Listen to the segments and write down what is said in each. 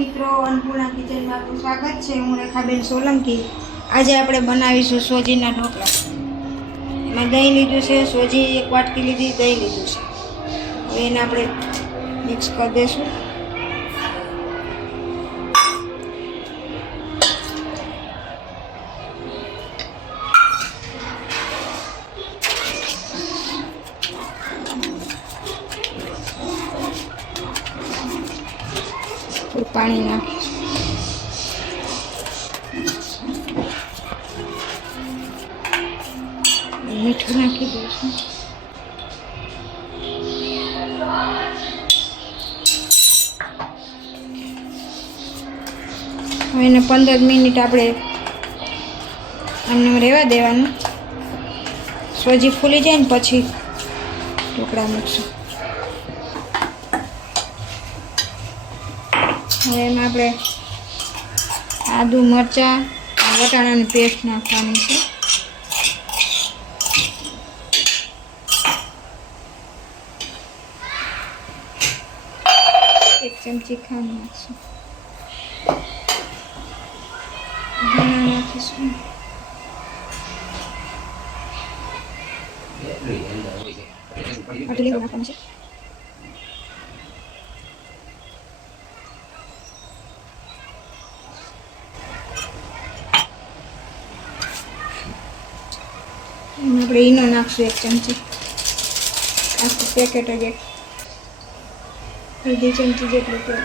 મિત્રો, અન્નપૂર્ણા કિચનમાં આપનું સ્વાગત છે. હું રેખાબેન સોલંકી. આજે આપણે બનાવીશું સોજીના ઢોકળા. એમાં દહીં લીધું છે, સોજી એક વાટકી લીધી, દહીં લીધું છે. હવે એને આપણે મિક્સ કરી દઈશું પાણી નાખીશું. મીઠું નાખી દઈશું. હવે એને પંદર મિનિટ આપણે એમને રહેવા દેવાનું. સોજી ફૂલી જાય ને પછી ટુકડા મૂકશું. હવે એમાં આપણે આદુ મરચાં વટાણાની પેસ્ટ નાખવાની છે. એક ચમચી ખાંડ નાખશું. ધાણા નાખીશું. આટલી નાખવાનું છે. આપણે ઈનો નાખશું એક ચમચી. આખું પેકેટ જ એક. અડધી ચમચી જેટલું તેલ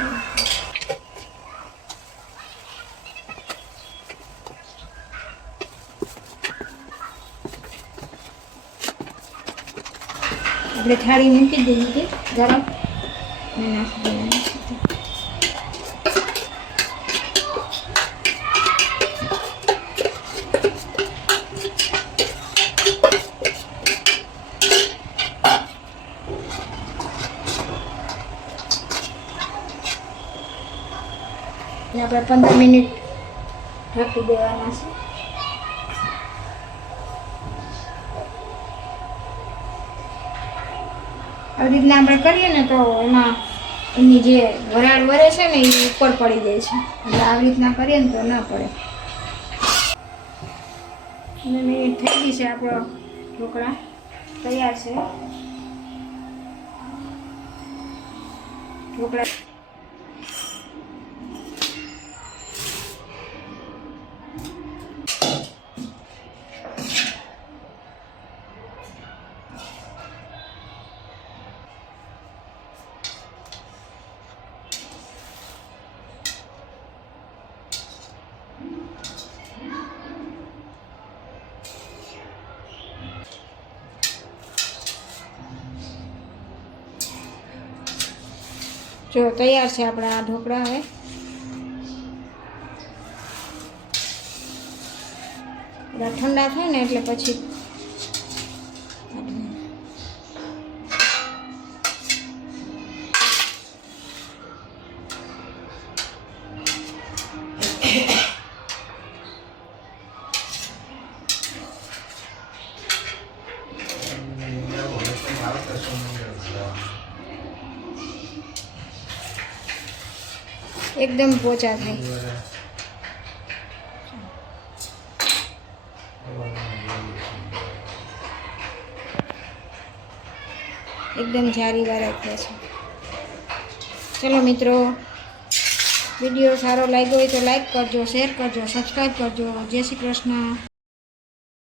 આપણે થાળી મૂકી દઈએ ગરમ. નાખી દેવાની આપણે પંદર મિનિટ ઢાંકી દેવાના છે. આવી રીતના આપણે કરીએ ને તો એમાં એની જે વરાળ વરે છે ને એ ઉપર પડી જાય છે. એટલે આવી રીતના કરીએ ને તો ના પડે. મિનિટ થઈ ગઈ છે આપણો ઢોકળા. તૈયાર છે. ઢોકળા જો તૈયાર છે આપણા આ ઢોકળા હવે. ઠંડા થાય ને એટલે પછી એકદમ પોચા થાય. એકદમ જારી વાર રાખ્યા છે. ચલો મિત્રો, વીડિયો સારો લાગ્યો હોય તો લાઈક કરજો શેર કરજો સબસ્ક્રાઈબ કરજો. જય શ્રી કૃષ્ણ.